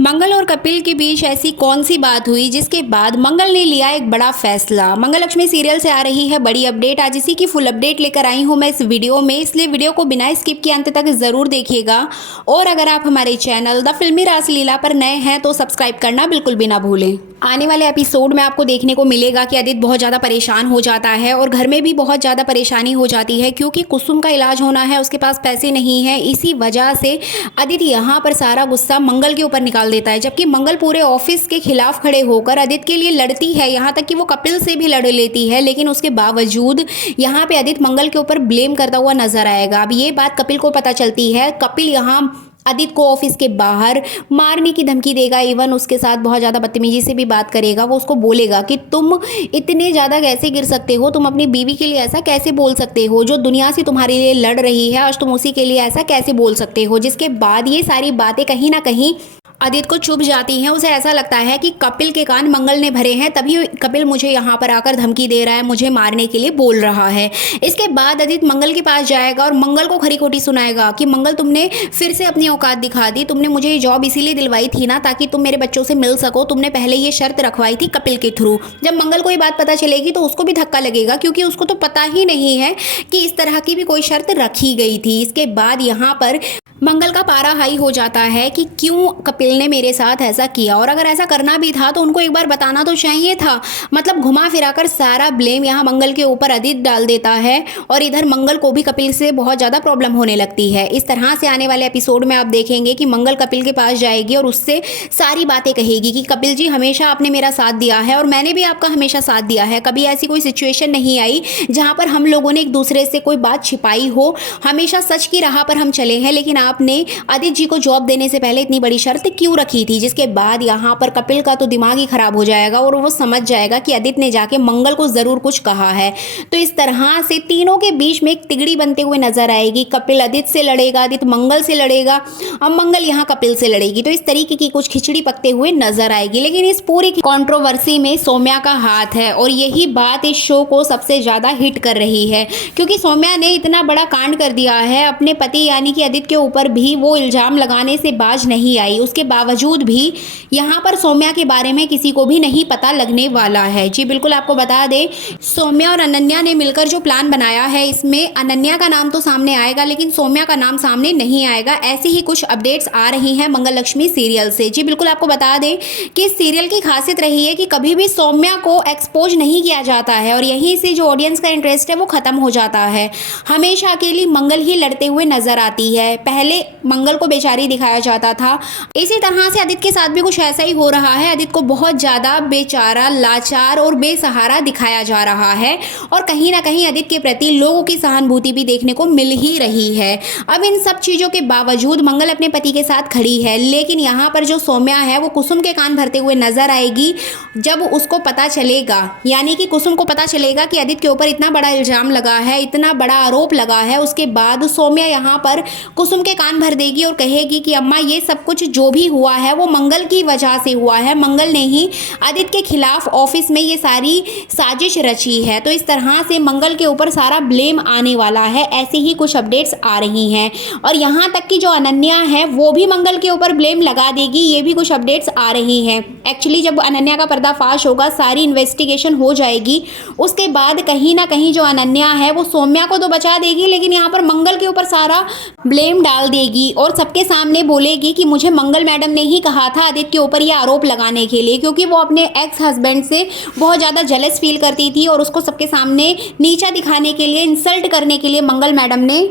मंगल और कपिल के बीच ऐसी कौन सी बात हुई जिसके बाद मंगल ने लिया एक बड़ा फैसला। मंगल लक्ष्मी सीरियल से आ रही है बड़ी अपडेट। आज इसी की फुल अपडेट लेकर आई हूं मैं इस वीडियो में, इसलिए वीडियो को बिना स्किप किए अंत तक जरूर देखिएगा। और अगर आप हमारे चैनल द फिल्मी रासलीला पर नए हैं तो सब्सक्राइब करना बिल्कुल भी ना भूलें। आने वाले एपिसोड में आपको देखने को मिलेगा कि आदित्य बहुत ज़्यादा परेशान हो जाता है और घर में भी बहुत ज़्यादा परेशानी हो जाती है क्योंकि कुसुम का इलाज होना है, उसके पास पैसे नहीं है। इसी वजह से आदित्य यहाँ पर सारा गुस्सा मंगल के ऊपर निकाल देता है, जबकि मंगल पूरे ऑफिस के खिलाफ खड़े होकर आदित्य के लिए लड़ती है, यहाँ तक कि वो कपिल से भी लड़ लेती है। लेकिन उसके बावजूद यहाँ पे आदित्य मंगल के ऊपर ब्लेम करता हुआ नजर आएगा। अब ये बात कपिल को पता चलती है। कपिल यहाँ आदित्य को ऑफिस के बाहर मारने की धमकी देगा, इवन उसके साथ बहुत ज़्यादा बदतमीजी से भी बात करेगा। वो उसको बोलेगा कि तुम इतने ज़्यादा कैसे गिर सकते हो, तुम अपनी बीवी के लिए ऐसा कैसे बोल सकते हो, जो दुनिया से तुम्हारे लिए लड़ रही है, आज तुम उसी के लिए ऐसा कैसे बोल सकते हो। जिसके बाद ये सारी बातें कहीं ना कहीं आदित्य को चुभ जाती हैं। उसे ऐसा लगता है कि कपिल के कान मंगल ने भरे हैं, तभी कपिल मुझे यहाँ पर आकर धमकी दे रहा है, मुझे मारने के लिए बोल रहा है। इसके बाद आदित्य मंगल के पास जाएगा और मंगल को खरी खोटी सुनाएगा कि मंगल तुमने फिर से अपनी औकात दिखा दी, तुमने मुझे ये जॉब इसीलिए दिलवाई थी ना ताकि तुम मेरे बच्चों से मिल सको, तुमने पहले ये शर्त रखवाई थी कपिल के थ्रू। जब मंगल को ये बात पता चलेगी तो उसको भी धक्का लगेगा क्योंकि उसको तो पता ही नहीं है कि इस तरह की भी कोई शर्त रखी गई थी। इसके बाद यहाँ पर मंगल का पारा हाई हो जाता है कि क्यों कपिल ने मेरे साथ ऐसा किया, और अगर ऐसा करना भी था तो उनको एक बार बताना तो चाहिए था। मतलब घुमा फिराकर सारा ब्लेम यहाँ मंगल के ऊपर आदित्य डाल देता है और इधर मंगल को भी कपिल से बहुत ज़्यादा प्रॉब्लम होने लगती है। इस तरह से आने वाले एपिसोड में आप देखेंगे कि मंगल कपिल के पास जाएगी और उससे सारी बातें कहेगी कि कपिल जी, हमेशा आपने मेरा साथ दिया है और मैंने भी आपका हमेशा साथ दिया है। कभी ऐसी कोई सिचुएशन नहीं आई जहाँ पर हम लोगों ने एक दूसरे से कोई बात छिपाई हो, हमेशा सच की राह पर हम चले हैं। लेकिन आपने आदित्य जी को जॉब देने से पहले इतनी बड़ी शर्त क्यों रखी थी। जिसके बाद यहाँ पर कपिल का तो दिमाग ही खराब हो जाएगा और वो समझ जाएगा कि आदित्य ने जाके मंगल को जरूर कुछ कहा है। तो इस तरह से तीनों के बीच में एक तिगड़ी बनते हुए नजर आएगी। कपिल आदित्य से लड़ेगा, आदित्य मंगल से लड़ेगा, अब मंगल यहाँ कपिल से लड़ेगी। तो इस तरीके की कुछ खिचड़ी पकते हुए नजर आएगी। लेकिन इस पूरी कंट्रोवर्सी में सौम्या का हाथ है और यही बात इस शो को सबसे ज्यादा हिट कर रही है क्योंकि सौम्या ने इतना बड़ा कांड कर दिया है अपने पति यानी कि आदित्य के ऊपर भी वो इल्जाम लगाने से बाज नहीं आई। उसके बावजूद भी यहाँ पर सौम्या के बारे में किसी को भी नहीं पता लगने वाला है। जी बिल्कुल, आपको बता दें, सौम्या और अनन्या ने मिलकर जो प्लान बनाया है, इसमें अनन्या का नाम तो सामने आएगा लेकिन सौम्या का नाम सामने नहीं आएगा। ऐसी ही कुछ अपडेट्स आ रही हैं मंगल लक्ष्मी सीरियल से। जी बिल्कुल, आपको बता दें कि इस सीरियल की खासियत रही है कि कभी भी सौम्या को एक्सपोज नहीं किया जाता है और यहीं से जो ऑडियंस का इंटरेस्ट है वो खत्म हो जाता है। हमेशा अकेली मंगल ही लड़ते हुए नजर आती है। पहले मंगल को बेचारी दिखाया जाता था, इसी तरह से आदित्य के साथ भी कुछ ऐसा ही हो रहा है। आदित्य को बहुत ज़्यादा बेचारा, लाचार और बेसहारा दिखाया जा रहा है और कहीं ना कहीं आदित्य के प्रति लोगों की सहानुभूति भी देखने को मिल ही रही है। अब इन सब चीज़ों के बावजूद मंगल अपने पति के साथ खड़ी है, लेकिन यहाँ पर जो सौम्या है वो कुसुम के कान भरते हुए नजर आएगी जब उसको पता चलेगा, यानी कि कुसुम को पता चलेगा कि आदित्य के ऊपर इतना बड़ा इल्जाम लगा है, इतना बड़ा आरोप लगा है। उसके बाद सौम्या यहाँ पर कुसुम के कान भर देगी और कहेगी कि अम्मा, ये सब कुछ जो भी हुआ है वो मंगल की वजह से हुआ है, मंगल ने ही आदित्य के खिलाफ ऑफिस में ये सारी साजिश रची है। तो इस तरह से मंगल के ऊपर सारा ब्लेम आने वाला है। ऐसी ही कुछ अपडेट्स आ रही हैं और यहाँ तक कि जो अनन्या है वो भी मंगल के ऊपर ब्लेम लगा देगी, ये भी कुछ अपडेट्स आ रही हैं। एक्चुअली जब अनन्या का पर्दाफाश होगा, सारी इन्वेस्टिगेशन हो जाएगी, उसके बाद कहीं ना कहीं जो अनन्या है वो सौम्या को तो बचा देगी लेकिन यहाँ पर मंगल के ऊपर सारा ब्लेम डाल देगी और सबके सामने बोलेगी कि मुझे मंगल मैडम ने ही कहा था आदित्य के ऊपर ये आरोप लगाने के लिए, क्योंकि वो अपने एक्स हस्बैंड से बहुत ज़्यादा जेलस फील करती थी और उसको सबके सामने नीचा दिखाने के लिए, इंसल्ट करने के लिए मंगल मैडम ने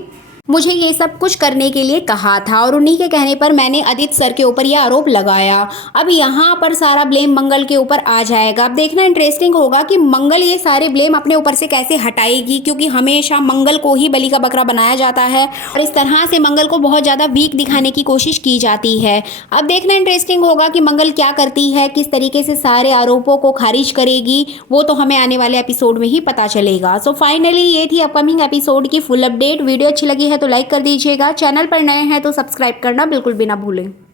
मुझे ये सब कुछ करने के लिए कहा था और उन्हीं के कहने पर मैंने आदित्य सर के ऊपर यह आरोप लगाया। अब यहाँ पर सारा ब्लेम मंगल के ऊपर आ जाएगा। अब देखना इंटरेस्टिंग होगा कि मंगल ये सारे ब्लेम अपने ऊपर से कैसे हटाएगी, क्योंकि हमेशा मंगल को ही बलि का बकरा बनाया जाता है और इस तरह से मंगल को बहुत ज़्यादा वीक दिखाने की कोशिश की जाती है। अब देखना इंटरेस्टिंग होगा कि मंगल क्या करती है, किस तरीके से सारे आरोपों को खारिज करेगी, वो तो हमें आने वाले एपिसोड में ही पता चलेगा। सो फाइनली ये थी अपकमिंग एपिसोड की फुल अपडेट। वीडियो अच्छी लगी है तो लाइक कर दीजिएगा, चैनल पर नए हैं तो सब्सक्राइब करना बिल्कुल भी ना भूलें।